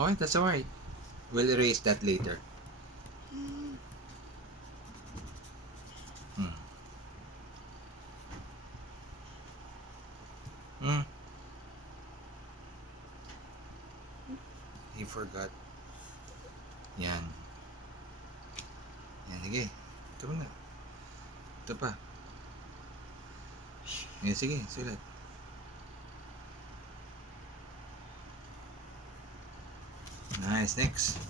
Okay, that's alright. We'll erase that later. Hmm. Hmm. He forgot. Yan. Yan, sige. Ito na. Ito pa. Yan, sige, sulat. Nice, next.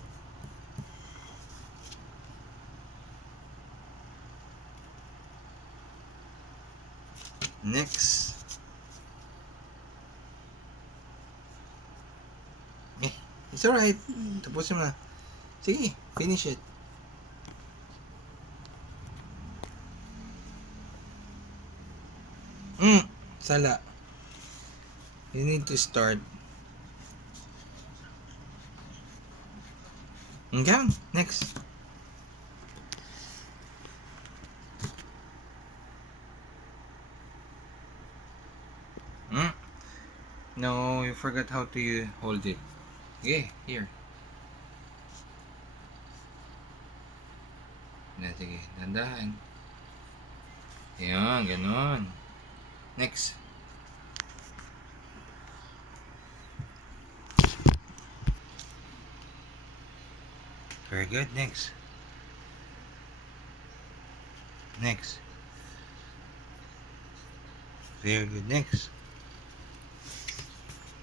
Next. It's alright. Tapusin mo na. Sige, finish it. Sala. You need to start. Okay, next. No, you forgot how to hold it. Okay, here. Yan, sige, dandahan. Yan, ganon. Next. Very good, next. Next. Very good, next.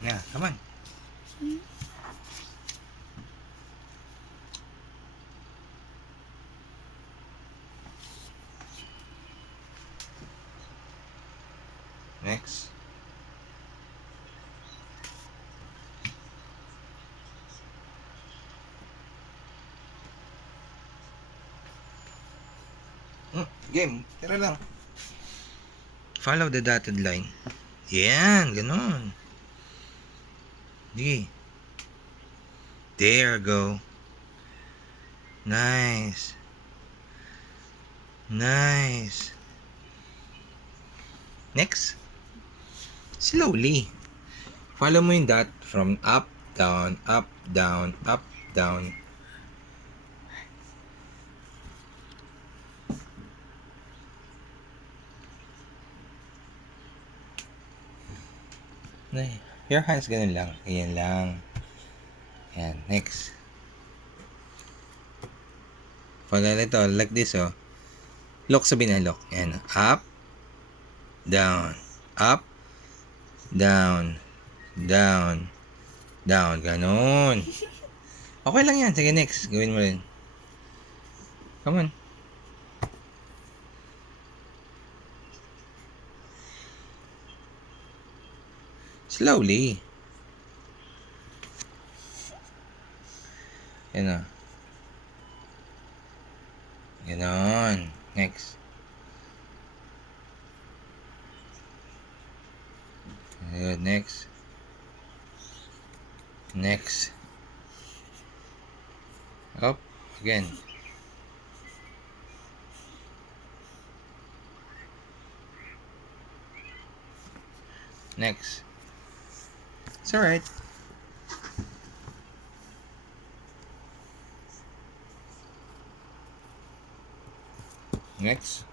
Yeah, come on. Next. Game, tira lang. Follow the dotted line. Yan, ganon. Sige. There, go. Nice. Nice. Next. Slowly. Follow mo yung dot from up, down, up, down, up, down. Your hands ganun lang. Ayan lang. Ayan. Next. Follow ito. Like this, oh. Lock sabihin na lock. Ayan. Up. Down. Up. Down. Down. Down. Ganun. Okay lang yan. Sige, next. Gawin mo rin. Come on. Slowly. Yan o. Ganon. Next. Good. Next. Next. Up. Again. Next. It's alright. Next.